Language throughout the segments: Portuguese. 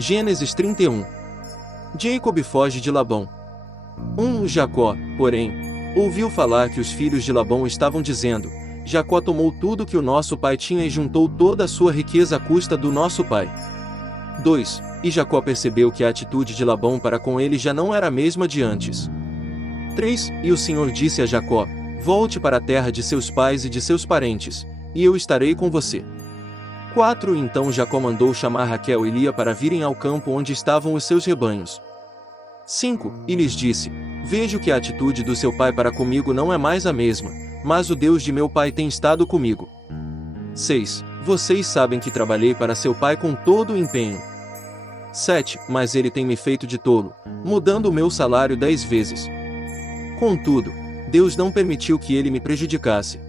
Gênesis 31. Jacob foge de Labão. Jacó, porém, ouviu falar que os filhos de Labão estavam dizendo: Jacó tomou tudo que o nosso pai tinha e juntou toda a sua riqueza à custa do nosso pai. 2. E Jacó percebeu que a atitude de Labão para com ele já não era a mesma de antes. 3. E o Senhor disse a Jacó: Volte para a terra de seus pais e de seus parentes, e eu estarei com você. 4. Então Jacó mandou chamar Raquel e Lia para virem ao campo onde estavam os seus rebanhos. 5. E lhes disse: Vejo que a atitude do seu pai para comigo não é mais a mesma, mas o Deus de meu pai tem estado comigo. 6. Vocês sabem que trabalhei para seu pai com todo o empenho. 7. Mas ele tem me feito de tolo, mudando o meu salário 10 vezes. Contudo, Deus não permitiu que ele me prejudicasse.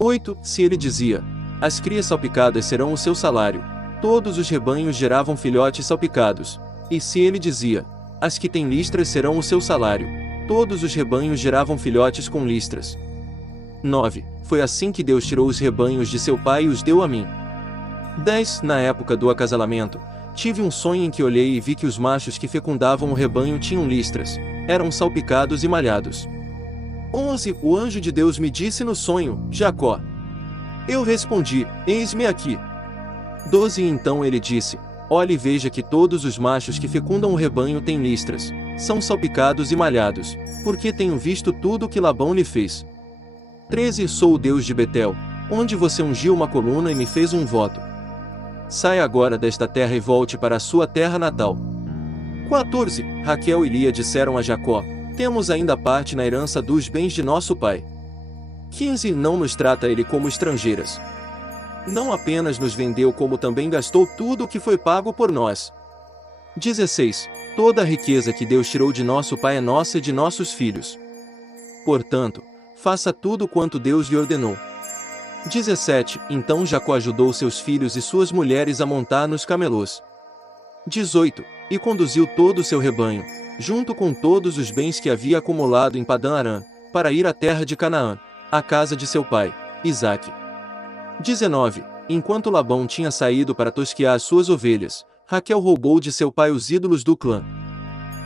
8. Se ele dizia: As crias salpicadas serão o seu salário, todos os rebanhos geravam filhotes salpicados. E se ele dizia: As que têm listras serão o seu salário, todos os rebanhos geravam filhotes com listras. 9. Foi assim que Deus tirou os rebanhos de seu pai e os deu a mim. 10. Na época do acasalamento, tive um sonho em que olhei e vi que os machos que fecundavam o rebanho tinham listras, eram salpicados e malhados. 11. O anjo de Deus me disse no sonho: Jacó. Eu respondi: Eis-me aqui. 12. Então ele disse: Olhe e veja que todos os machos que fecundam o rebanho têm listras, são salpicados e malhados, porque tenho visto tudo o que Labão lhe fez. 13. Sou o Deus de Betel, onde você ungiu uma coluna e me fez um voto. Saia agora desta terra e volte para a sua terra natal. 14. Raquel e Lia disseram a Jacó: Temos ainda parte na herança dos bens de nosso pai. 15. Não nos trata ele como estrangeiras. Não apenas nos vendeu, como também gastou tudo o que foi pago por nós. 16. Toda a riqueza que Deus tirou de nosso pai é nossa e de nossos filhos. Portanto, faça tudo quanto Deus lhe ordenou. 17. Então Jacó ajudou seus filhos e suas mulheres a montar nos camelôs. 18. E conduziu todo o seu rebanho, junto com todos os bens que havia acumulado em Padã-Arã, para ir à terra de Canaã, à casa de seu pai, Isaque. 19. Enquanto Labão tinha saído para tosquear as suas ovelhas, Raquel roubou de seu pai os ídolos do clã.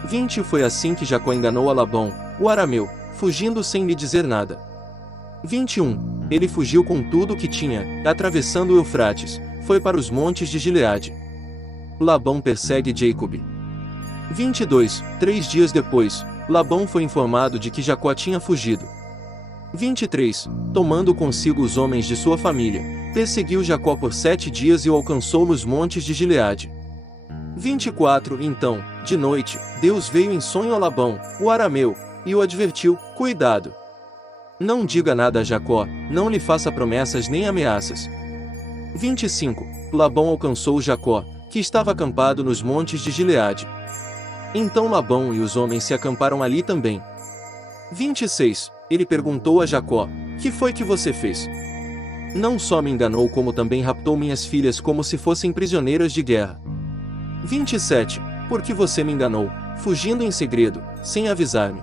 20. Foi assim que Jacó enganou a Labão, o arameu, fugindo sem lhe dizer nada. 21. Ele fugiu com tudo o que tinha, atravessando o Eufrates, foi para os montes de Gileade. Labão persegue Jacob. 22. 3 dias depois, Labão foi informado de que Jacó tinha fugido. 23. Tomando consigo os homens de sua família, perseguiu Jacó por 7 dias e o alcançou nos montes de Gileade. 24. Então, de noite, Deus veio em sonho a Labão, o arameu, e o advertiu: Cuidado! Não diga nada a Jacó, não lhe faça promessas nem ameaças. 25. Labão alcançou Jacó, que estava acampado nos montes de Gileade. Então Labão e os homens se acamparam ali também. 26. Ele perguntou a Jacó: Que foi que você fez? Não só me enganou, como também raptou minhas filhas como se fossem prisioneiras de guerra. 27. Por que você me enganou, fugindo em segredo, sem avisar-me?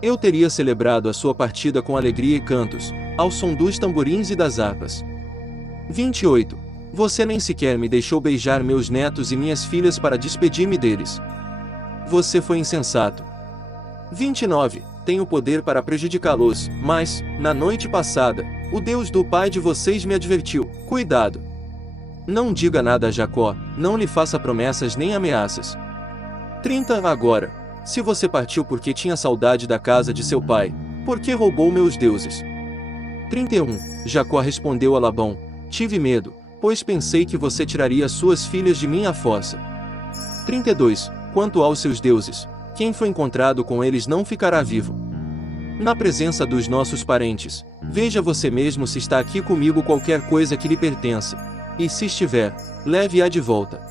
Eu teria celebrado a sua partida com alegria e cantos, ao som dos tamborins e das harpas. 28. Você nem sequer me deixou beijar meus netos e minhas filhas para despedir-me deles. Você foi insensato. 29. Tenho poder para prejudicá-los, mas, na noite passada, o Deus do pai de vocês me advertiu: Cuidado! Não diga nada a Jacó, não lhe faça promessas nem ameaças. 30. Agora, se você partiu porque tinha saudade da casa de seu pai, por que roubou meus deuses? 31. Jacó respondeu a Labão: Tive medo, pois pensei que você tiraria suas filhas de minha fossa. 32. Quanto aos seus deuses, quem foi encontrado com eles não ficará vivo. Na presença dos nossos parentes, veja você mesmo se está aqui comigo qualquer coisa que lhe pertença, e se estiver, leve-a de volta.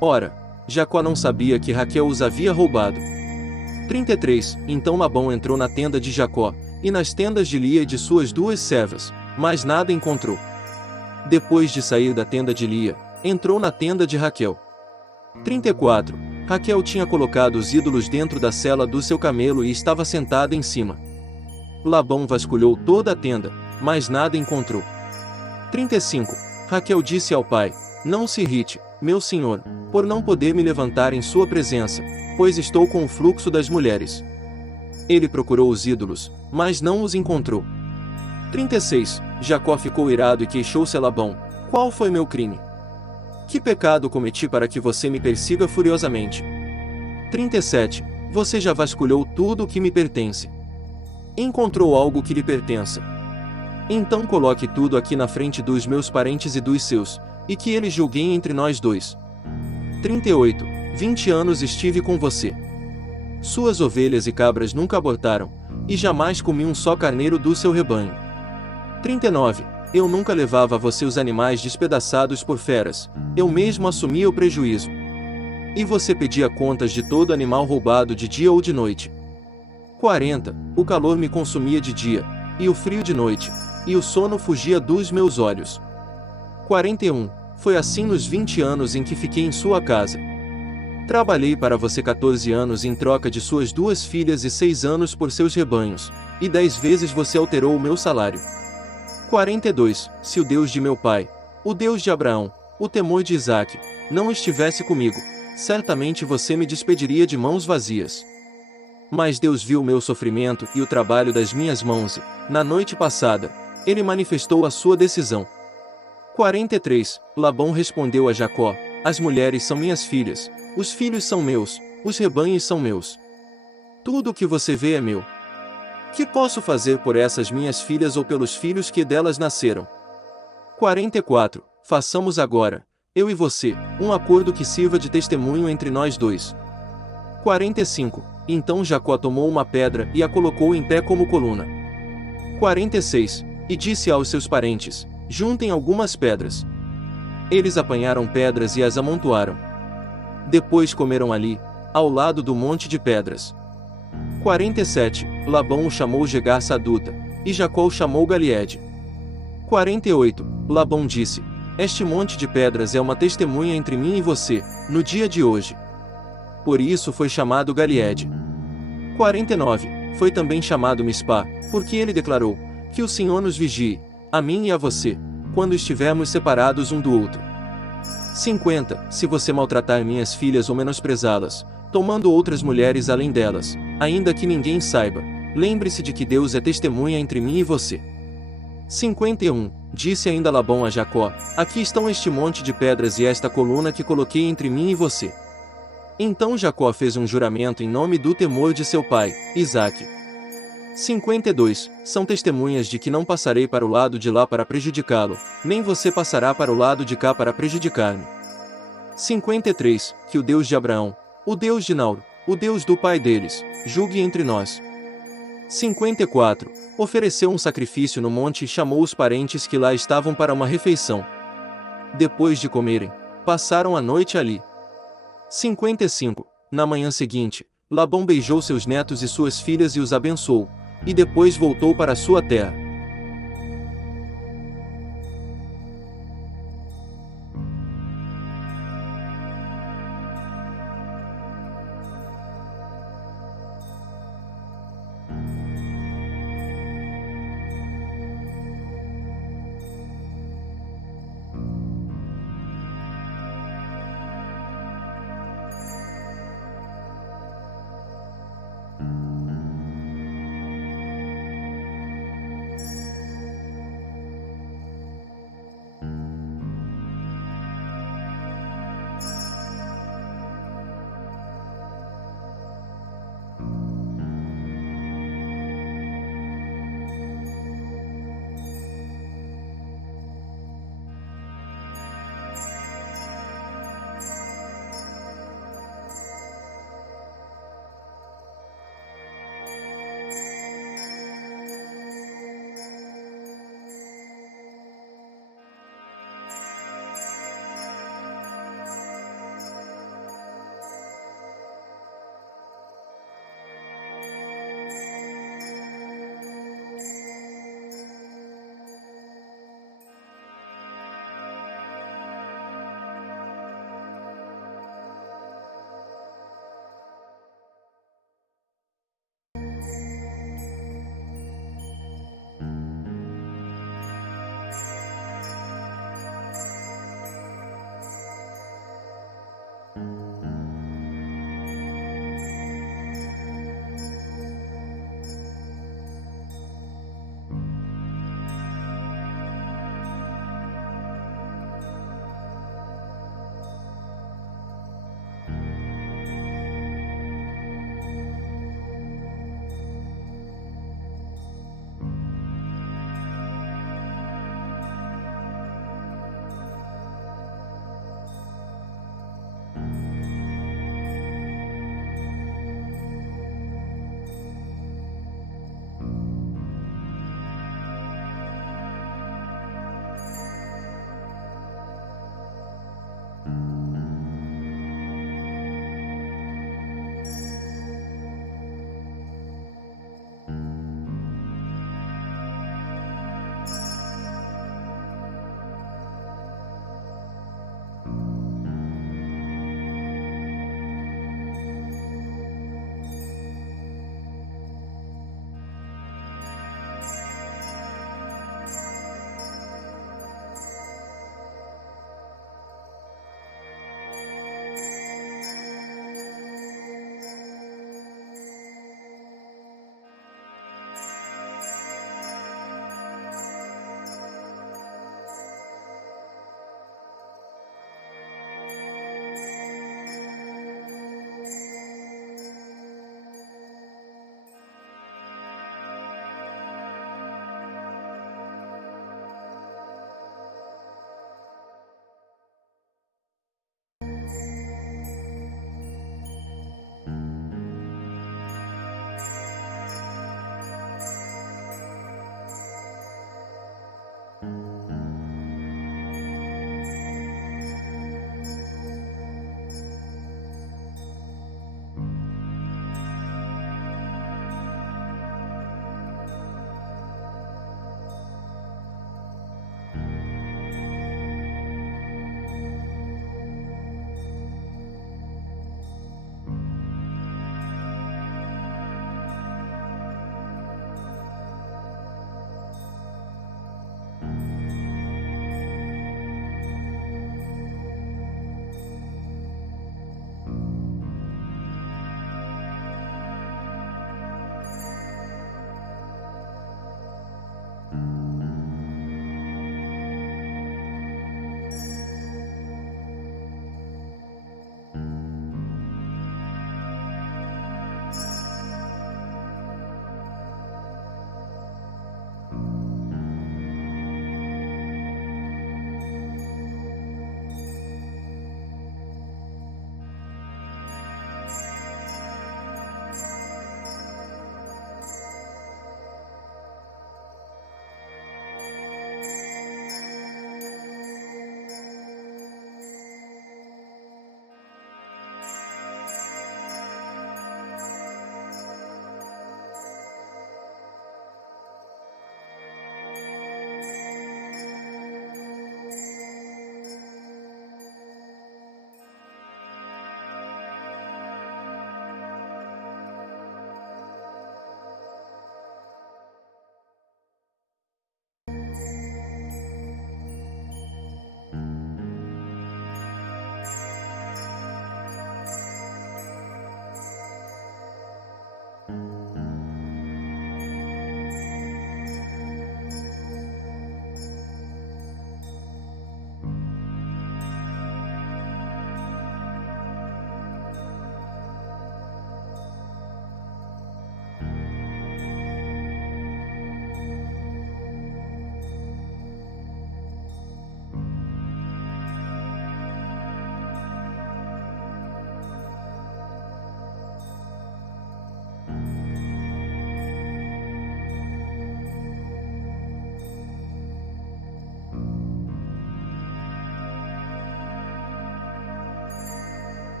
Ora, Jacó não sabia que Raquel os havia roubado. 33. Então Labão entrou na tenda de Jacó, e nas tendas de Lia e de suas 2 servas, mas nada encontrou. Depois de sair da tenda de Lia, entrou na tenda de Raquel. 34. Raquel tinha colocado os ídolos dentro da sela do seu camelo e estava sentada em cima. Labão vasculhou toda a tenda, mas nada encontrou. 35. Raquel disse ao pai: Não se irrite, meu senhor, por não poder me levantar em sua presença, pois estou com o fluxo das mulheres. Ele procurou os ídolos, mas não os encontrou. 36. Jacó ficou irado e queixou-se a Labão: qual foi meu crime? Que pecado cometi para que você me persiga furiosamente? 37. Você já vasculhou tudo o que me pertence. Encontrou algo que lhe pertença. Então coloque tudo aqui na frente dos meus parentes e dos seus, e que eles julguem entre nós dois. 38. 20 anos estive com você. Suas ovelhas e cabras nunca abortaram, e jamais comi um só carneiro do seu rebanho. 39. Eu nunca levava a você os animais despedaçados por feras, eu mesmo assumia o prejuízo. E você pedia contas de todo animal roubado de dia ou de noite. 40. O calor me consumia de dia, e o frio de noite, e o sono fugia dos meus olhos. 41. Foi assim nos 20 anos em que fiquei em sua casa. Trabalhei para você 14 anos em troca de suas 2 filhas e 6 anos por seus rebanhos, e 10 vezes você alterou o meu salário. 42. Se o Deus de meu pai, o Deus de Abraão, o temor de Isaque, não estivesse comigo, certamente você me despediria de mãos vazias. Mas Deus viu o meu sofrimento e o trabalho das minhas mãos e, na noite passada, ele manifestou a sua decisão. 43. Labão respondeu a Jacó: as mulheres são minhas filhas, os filhos são meus, os rebanhos são meus. Tudo o que você vê é meu. Que posso fazer por essas minhas filhas ou pelos filhos que delas nasceram? 44. Façamos agora, eu e você, um acordo que sirva de testemunho entre nós dois. 45. Então Jacó tomou uma pedra e a colocou em pé como coluna. 46. E disse aos seus parentes: juntem algumas pedras. Eles apanharam pedras e as amontoaram. Depois comeram ali, ao lado do monte de pedras. 47. Labão o chamou Jegar Saduta, e Jacó o chamou Galiede. 48. Labão disse: este monte de pedras é uma testemunha entre mim e você, no dia de hoje. Por isso foi chamado Galiede. 49. Foi também chamado Mispá, porque ele declarou: que o Senhor nos vigie, a mim e a você, quando estivermos separados um do outro. 50. Se você maltratar minhas filhas ou menosprezá-las, tomando outras mulheres além delas, ainda que ninguém saiba, lembre-se de que Deus é testemunha entre mim e você. 51. Disse ainda Labão a Jacó: aqui estão este monte de pedras e esta coluna que coloquei entre mim e você. Então Jacó fez um juramento em nome do temor de seu pai, Isaque. 52. São testemunhas de que não passarei para o lado de lá para prejudicá-lo, nem você passará para o lado de cá para prejudicar-me. 53. Que o Deus de Abraão, o Deus de Nauro, o Deus do pai deles, julgue entre nós. 54. Ofereceu um sacrifício no monte e chamou os parentes que lá estavam para uma refeição. Depois de comerem, passaram a noite ali. 55. Na manhã seguinte, Labão beijou seus netos e suas filhas e os abençoou, e depois voltou para sua terra.